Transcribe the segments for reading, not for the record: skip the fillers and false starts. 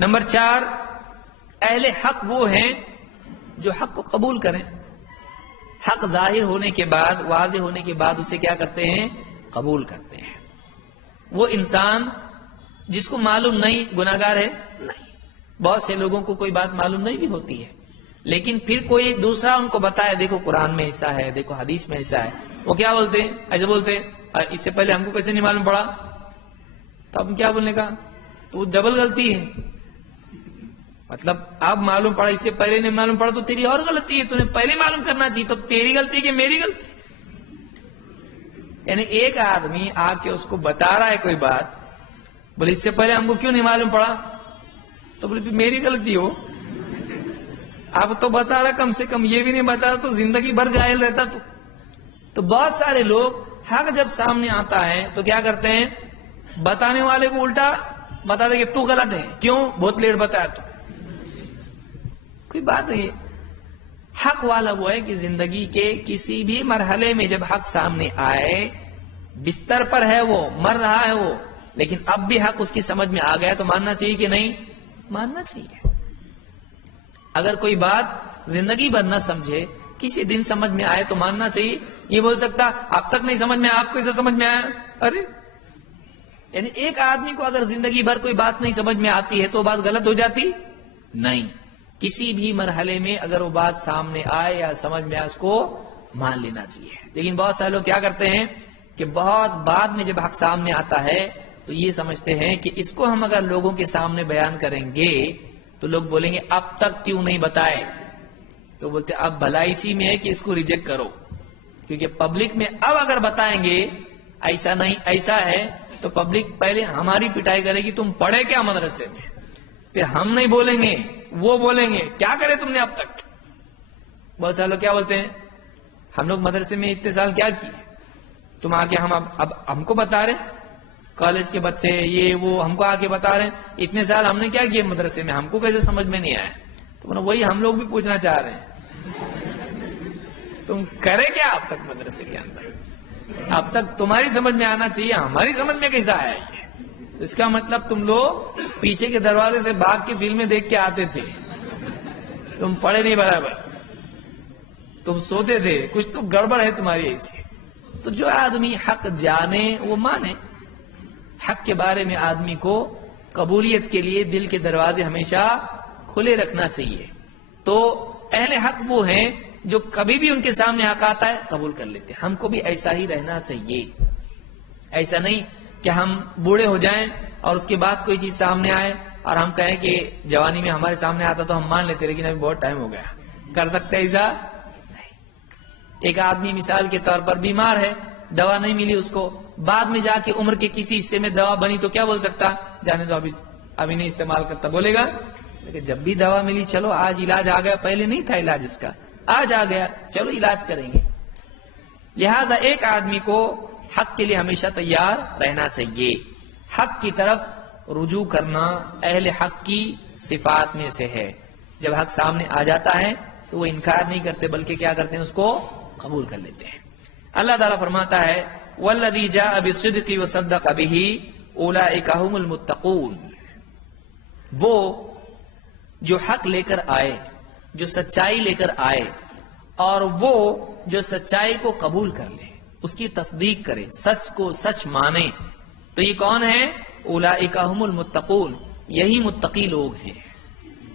Number 4، اہل حق وہ ہیں جو حق کو قبول کریں، حق ظاہر ہونے کے بعد، واضح ہونے کے بعد اسے کیا کرتے ہیں؟ قبول کرتے ہیں۔ وہ انسان جس کو معلوم نہیں گناہگار ہے؟ نہیں۔ بہت سے لوگوں کو کوئی بات معلوم نہیں بھی ہوتی ہے، لیکن پھر کوئی دوسرا ان کو بتایا دیکھو قرآن میں ایسا ہے، دیکھو حدیث میں ایسا ہے، وہ کیا بولتے ہیں؟ ایسے بولتے ہیں اس سے پہلے ہم کو کیسے نہیں معلوم پڑا؟ تو اب کیا بولنے کا؟ تو وہ ڈبل غلطی ہے۔ مطلب اب معلوم پڑا، اس سے پہلے نہیں معلوم پڑا تو تیری اور غلطی ہے، تمہیں پہلے معلوم کرنا چاہیے، تو تیری غلطی کہ میری غلطی؟ یعنی ایک آدمی آ کے اس کو بتا رہا ہے کوئی بات، بولے اس سے پہلے ہم کو کیوں نہیں معلوم پڑا؟ تو بولے میری غلطی ہو، اب تو بتا رہا، کم سے کم یہ بھی نہیں بتا رہا تو زندگی بھر جاہل رہتا۔ تو بہت سارے لوگ حق جب سامنے آتا ہے تو کیا کرتے ہیں؟ بتانے والے کو الٹا بتا دے کہ تو غلط ہے، کیوں؟ بہت لیٹ بتایا تو کوئی بات نہیں۔ حق والا وہ ہے کہ زندگی کے کسی بھی مرحلے میں جب حق سامنے آئے، بستر پر ہے وہ، مر رہا ہے وہ، لیکن اب بھی حق اس کی سمجھ میں آ گیا تو ماننا چاہیے کہ نہیں؟ ماننا چاہیے۔ اگر کوئی بات زندگی بھر نہ سمجھے، کسی دن سمجھ میں آئے تو ماننا چاہیے۔ یہ بول سکتا اب تک نہیں سمجھ میں، آپ کو اسے سمجھ میں آیا؟ ارے یعنی ایک آدمی کو اگر زندگی بھر کوئی بات نہیں سمجھ میں آتی ہے تو بات غلط ہو جاتی؟ نہیں، کسی بھی مرحلے میں اگر وہ بات سامنے آئے یا سمجھ میں آئے اس کو مان لینا چاہیے۔ لیکن بہت سارے لوگ کیا کرتے ہیں کہ بہت بعد میں جب حق سامنے آتا ہے تو یہ سمجھتے ہیں کہ اس کو ہم اگر لوگوں کے سامنے بیان کریں گے تو لوگ بولیں گے اب تک کیوں نہیں بتائے؟ تو بولتے اب بھلا اسی میں ہے کہ اس کو ریجیکٹ کرو، کیونکہ پبلک میں اب اگر بتائیں گے ایسا نہیں ایسا ہے تو پبلک پہلے ہماری پٹائی کرے گی، تم پڑھے کیا مدرسے میں؟ پھر ہم نہیں بولیں گے، وہ بولیں گے کیا کرے تم نے اب تک؟ بہت سارے لوگ کیا بولتے ہیں ہم لوگ مدرسے میں اتنے سال کیا کیے، تم آ کے اب ہم کو بتا رہے، کالج کے بچے یہ وہ ہم کو آ کے بتا رہے ہیں اتنے سال ہم نے کیا کیا مدرسے میں، ہم کو کیسے سمجھ میں نہیں آیا؟ تو وہی ہم لوگ بھی پوچھنا چاہ رہے ہیں، تم کرے کیا اب تک مدرسے کے اندر؟ اب تک تمہاری سمجھ میں آنا چاہیے، ہماری سمجھ میں کیسا آیا یہ؟ اس کا مطلب تم لوگ پیچھے کے دروازے سے بھاگ کے فلمیں دیکھ کے آتے تھے، تم پڑھے نہیں برابر، تم سوتے تھے، کچھ تو گڑبڑ ہے تمہاری ایسی۔ تو جو آدمی حق جانے وہ مانے، حق کے بارے میں آدمی کو قبولیت کے لیے دل کے دروازے ہمیشہ کھلے رکھنا چاہیے۔ تو اہل حق وہ ہیں جو کبھی بھی ان کے سامنے حق آتا ہے قبول کر لیتے ہیں۔ ہم کو بھی ایسا ہی رہنا چاہیے، ایسا نہیں کہ ہم بوڑھے ہو جائیں اور اس کے بعد کوئی چیز سامنے آئے اور ہم کہیں کہ جوانی میں ہمارے سامنے آتا تو ہم مان لیتے لیکن ابھی بہت ٹائم ہو گیا، کر سکتے ایسا نہیں۔ ایک آدمی مثال کے طور پر بیمار ہے، دوا نہیں ملی اس کو، بعد میں جا کے عمر کے کسی حصے میں دوا بنی تو کیا بول سکتا؟ جانے تو ابھی نہیں استعمال کرتا، بولے گا؟ لیکن جب بھی دوا ملی چلو آج علاج آ گیا، پہلے نہیں تھا علاج اس کا، آج آ گیا چلو علاج کریں گے۔ لہذا ایک آدمی کو حق کے لیے ہمیشہ تیار رہنا چاہیے، حق کی طرف رجوع کرنا اہل حق کی صفات میں سے ہے۔ جب حق سامنے آ جاتا ہے تو وہ انکار نہیں کرتے بلکہ کیا کرتے ہیں؟ اس کو قبول کر لیتے ہیں۔ اللہ تعالیٰ فرماتا ہے وَالَّذِي جَاءَ بِالصِّدْقِ وَصَدَّقَ بِهِ أُولَٰئِكَ هُمُ الْمُتَّقُونَ، وہ جو حق لے کر آئے، جو سچائی لے کر آئے اور وہ جو سچائی کو قبول کر لے، اس کی تصدیق کرے، سچ کو سچ مانے، تو یہ کون ہے؟ اولئک هم المتقون، یہی متقی لوگ ہیں،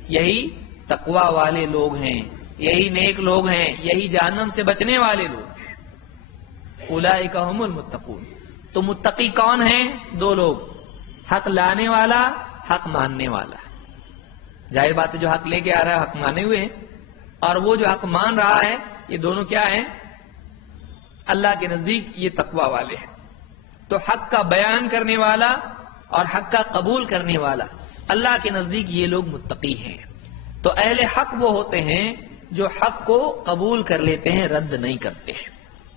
یہی تقوی والے لوگ ہیں، یہی نیک لوگ ہیں، یہی جہنم سے بچنے والے لوگ ہیں۔ اولئک هم المتقون، تو متقی کون ہیں؟ دو لوگ، حق لانے والا، حق ماننے والا۔ ظاہر بات ہے جو حق لے کے آ رہا ہے حق مانے ہوئے ہیں، اور وہ جو حق مان رہا ہے، یہ دونوں کیا ہیں؟ اللہ کے نزدیک یہ تقوی والے ہیں۔ تو حق کا بیان کرنے والا اور حق کا قبول کرنے والا، اللہ کے نزدیک یہ لوگ متقی ہیں۔ تو اہل حق وہ ہوتے ہیں جو حق کو قبول کر لیتے ہیں، رد نہیں کرتے ہیں،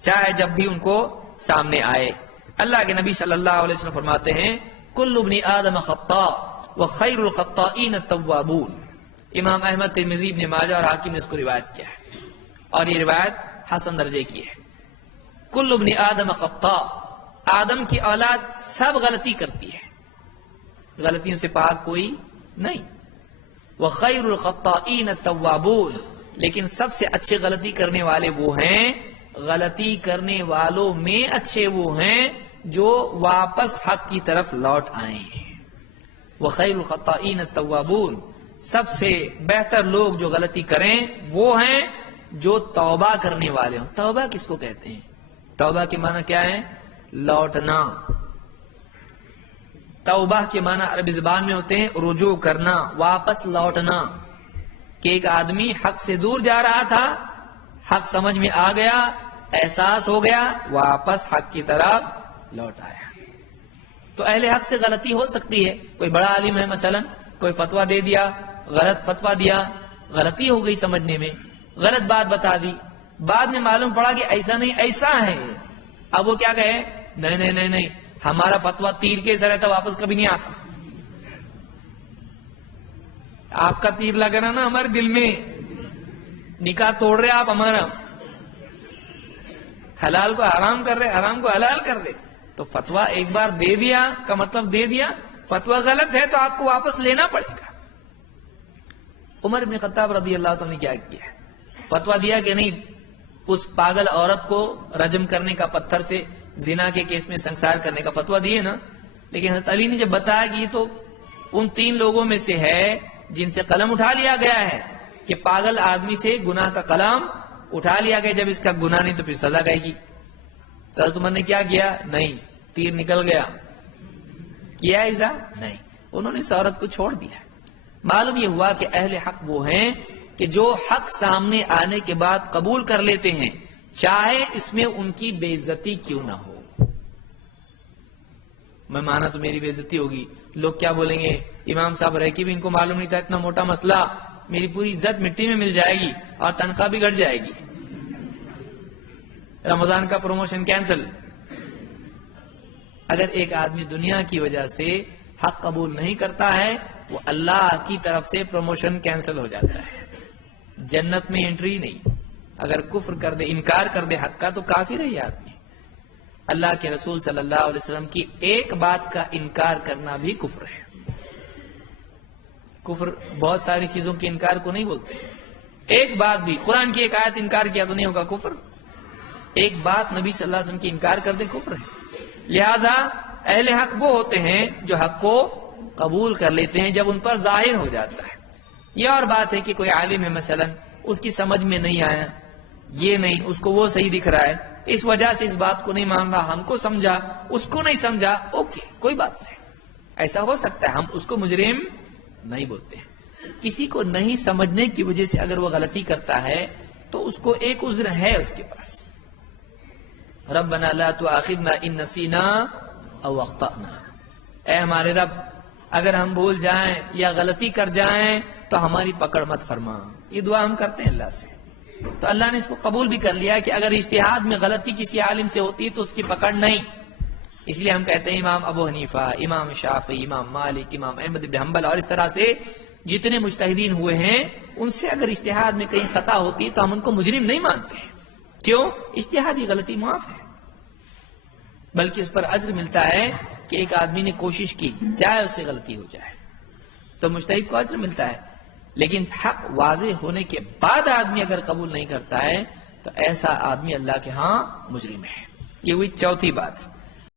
چاہے جب بھی ان کو سامنے آئے۔ اللہ کے نبی صلی اللہ علیہ وسلم فرماتے ہیں کل ابن آدم خطاء وخیر الخطائین التوابون۔ امام احمد، ترمذی، ابن ماجہ اور حاکم نے اس کو روایت کیا ہے، اور یہ روایت حسن درجے کی ہے۔ کل ابن آدم خطاء، آدم کی اولاد سب غلطی کرتی ہے، غلطیوں سے پاک کوئی نہیں۔ وَخَيْرُ الْخَطَّائِينَ التَّوَّابُونَ، لیکن سب سے اچھے غلطی کرنے والے وہ ہیں، غلطی کرنے والوں میں اچھے وہ ہیں جو واپس حق کی طرف لوٹ آئے ہیں۔ وَخَيْرُ الْخَطَّائِينَ التَّوَّابُونَ، سب سے بہتر لوگ جو غلطی کریں وہ ہیں جو توبہ کرنے والے ہوں۔ توبہ کس کو کہتے ہیں؟ توبہ کے معنی کیا ہے؟ لوٹنا۔ توبہ کے معنی عربی زبان میں ہوتے ہیں رجوع کرنا، واپس لوٹنا، کہ ایک آدمی حق سے دور جا رہا تھا، حق سمجھ میں آ گیا، احساس ہو گیا، واپس حق کی طرف لوٹ آیا۔ تو اہل حق سے غلطی ہو سکتی ہے، کوئی بڑا عالم ہے مثلا، کوئی فتویٰ دے دیا، غلط فتویٰ دیا، غلطی ہو گئی سمجھنے میں، غلط بات بتا دی، بعد میں معلوم پڑا کہ ایسا نہیں ایسا ہے، اب وہ کیا کہے؟ نہیں نہیں نہیں نہیں، ہمارا فتویٰ تیر کے ایسا رہتا، واپس کبھی نہیں آتا۔ آپ کا تیر لگا نا ہمارے دل میں، نکاح توڑ رہے آپ ہمارا، حلال کو حرام کر رہے، حرام کو حلال کر رہے، تو فتویٰ ایک بار دے دیا کا مطلب دے دیا، فتویٰ غلط ہے تو آپ کو واپس لینا پڑے گا۔ عمر بن خطاب رضی اللہ عنہ نے کیا کیا؟ فتویٰ دیا کہ نہیں، اس پاگل عورت کو رجم کرنے کا، پتھر سے زنا کے کیس میں سنسار کرنے کا فتویٰ دیے نا، لیکن حضرت علی نے جب بتایا کہ یہ تو ان 3 لوگوں میں سے ہے جن سے قلم اٹھا لیا گیا ہے، کہ پاگل آدمی سے گناہ کا قلم اٹھا لیا گیا، جب اس کا گناہ نہیں تو پھر سزا گئے گی، تو حضرت عمر نے کیا کیا؟ نہیں، تیر نکل گیا، کیا ایسا نہیں، انہوں نے اس عورت کو چھوڑ دیا۔ معلوم یہ ہوا کہ اہل حق وہ ہیں کہ جو حق سامنے آنے کے بعد قبول کر لیتے ہیں، چاہے اس میں ان کی بے عزتی کیوں نہ ہو۔ میں مانا تو میری بے عزتی ہوگی، لوگ کیا بولیں گے؟ امام صاحب رہ کے بھی ان کو معلوم نہیں تھا اتنا موٹا مسئلہ، میری پوری عزت مٹی میں مل جائے گی اور تنخواہ بھی گھٹ جائے گی، رمضان کا پروموشن کینسل۔ اگر ایک آدمی دنیا کی وجہ سے حق قبول نہیں کرتا ہے، وہ اللہ کی طرف سے پروموشن کینسل ہو جاتا ہے، جنت میں انٹری نہیں۔ اگر کفر کر دے، انکار کر دے حق کا، تو کافر ہے یہ آدمی۔ اللہ کے رسول صلی اللہ علیہ وسلم کی ایک بات کا انکار کرنا بھی کفر ہے۔ کفر بہت ساری چیزوں کے انکار کو نہیں بولتے، ایک بات بھی، قرآن کی ایک آیت انکار کیا تو نہیں ہوگا کفر، ایک بات نبی صلی اللہ علیہ وسلم کی انکار کر دے کفر ہے۔ لہذا اہل حق وہ ہوتے ہیں جو حق کو قبول کر لیتے ہیں جب ان پر ظاہر ہو جاتا ہے۔ یہ اور بات ہے کہ کوئی عالم ہے مثلا، اس کی سمجھ میں نہیں آیا، یہ نہیں، اس کو وہ صحیح دکھ رہا ہے، اس وجہ سے اس بات کو نہیں مان رہا، ہم کو سمجھا اس کو نہیں سمجھا، اوکے کوئی بات نہیں، ایسا ہو سکتا ہے، ہم اس کو مجرم نہیں بولتے ہیں۔ کسی کو نہیں سمجھنے کی وجہ سے اگر وہ غلطی کرتا ہے تو اس کو ایک عذر ہے اس کے پاس، ربنا لا تؤاخذنا ان نسینا او اخطأنا، اے ہمارے رب اگر ہم بھول جائیں یا غلطی کر جائیں تو ہماری پکڑ مت فرما۔ یہ دعا ہم کرتے ہیں اللہ سے، تو اللہ نے اس کو قبول بھی کر لیا کہ اگر اجتہاد میں غلطی کسی عالم سے ہوتی ہے تو اس کی پکڑ نہیں۔ اس لیے ہم کہتے ہیں امام ابو حنیفہ، امام شافعی، امام مالک، امام احمد بن حنبل اور اس طرح سے جتنے مجتہدین ہوئے ہیں، ان سے اگر اجتہاد میں کہیں خطا ہوتی ہے تو ہم ان کو مجرم نہیں مانتے ہیں۔ کیوں؟ اجتہادی غلطی معاف ہے، بلکہ اس پر اجر ملتا ہے کہ ایک آدمی نے کوشش کی، چاہے اس سے غلطی ہو جائے تو مجتہد کو اجر ملتا ہے۔ لیکن حق واضح ہونے کے بعد آدمی اگر قبول نہیں کرتا ہے تو ایسا آدمی اللہ کے ہاں مجرم ہے۔ یہ ہوئی چوتھی بات۔